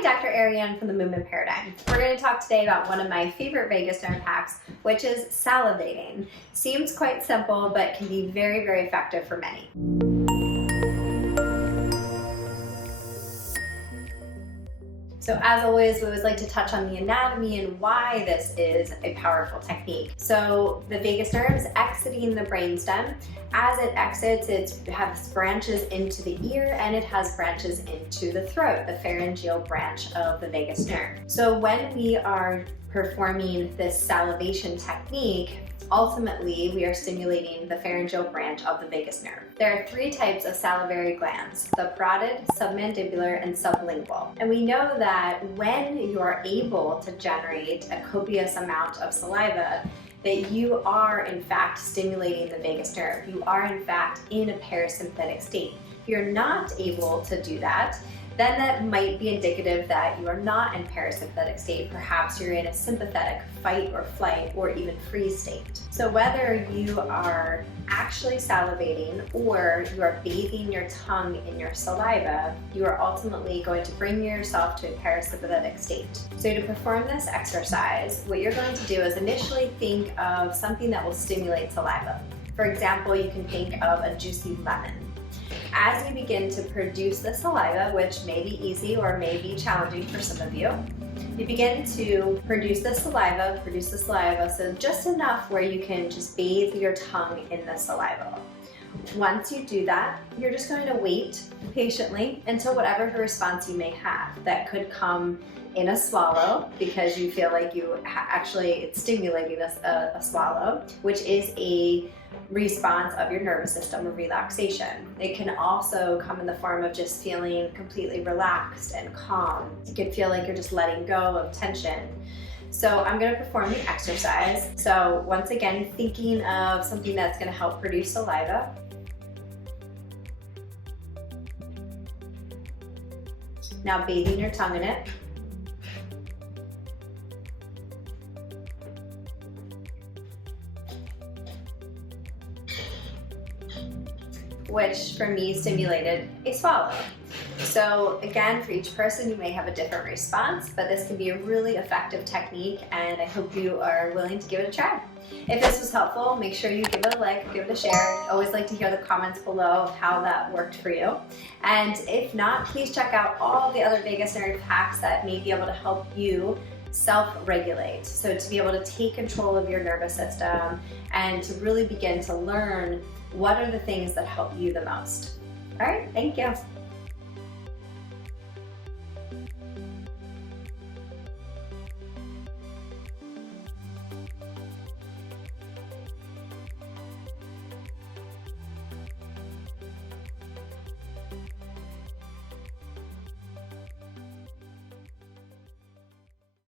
Hi, Dr. Ariane from the Movement Paradigm. We're going to talk today about one of my favorite vagus nerve hacks, which is salivating. Seems quite simple, but can be very, very effective for many. So as always, we always like to touch on the anatomy and why this is a powerful technique. So the vagus nerve is exiting the brainstem. As it exits, it has branches into the ear and it has branches into the throat, the pharyngeal branch of the vagus nerve. So when we are performing this salivation technique, ultimately, we are stimulating the pharyngeal branch of the vagus nerve. There are three types of salivary glands: the parotid, submandibular, and sublingual. And we know that when you're able to generate a copious amount of saliva, that you are in fact stimulating the vagus nerve. You are in fact in a parasympathetic state. If you're not able to do that, then that might be indicative that you are not in parasympathetic state. Perhaps you're in a sympathetic fight or flight or even freeze state. So whether you are actually salivating or you are bathing your tongue in your saliva, you are ultimately going to bring yourself to a parasympathetic state. So to perform this exercise, what you're going to do is initially think of something that will stimulate saliva. For example, you can think of a juicy lemon. As you begin to produce the saliva, which may be easy or may be challenging for some of you, you begin to produce the saliva, so just enough where you can just bathe your tongue in the saliva. Once you do that, you're just going to wait patiently until whatever response you may have. That could come in a swallow because you feel like you it's stimulating a swallow, which is a response of your nervous system of relaxation. It can also come in the form of just feeling completely relaxed and calm. You can feel like you're just letting go of tension. So I'm going to perform the exercise. So once again, thinking of something that's going to help produce saliva. Now bathing your tongue in it. Which for me stimulated a swallow. So again, for each person, you may have a different response, but this can be a really effective technique, and I hope you are willing to give it a try. If this was helpful, make sure you give it a like, give it a share. I always like to hear the comments below of how that worked for you. And if not, please check out all the other vagus nerve hacks that may be able to help you self-regulate. So to be able to take control of your nervous system and to really begin to learn what are the things that help you the most. All right, thank you.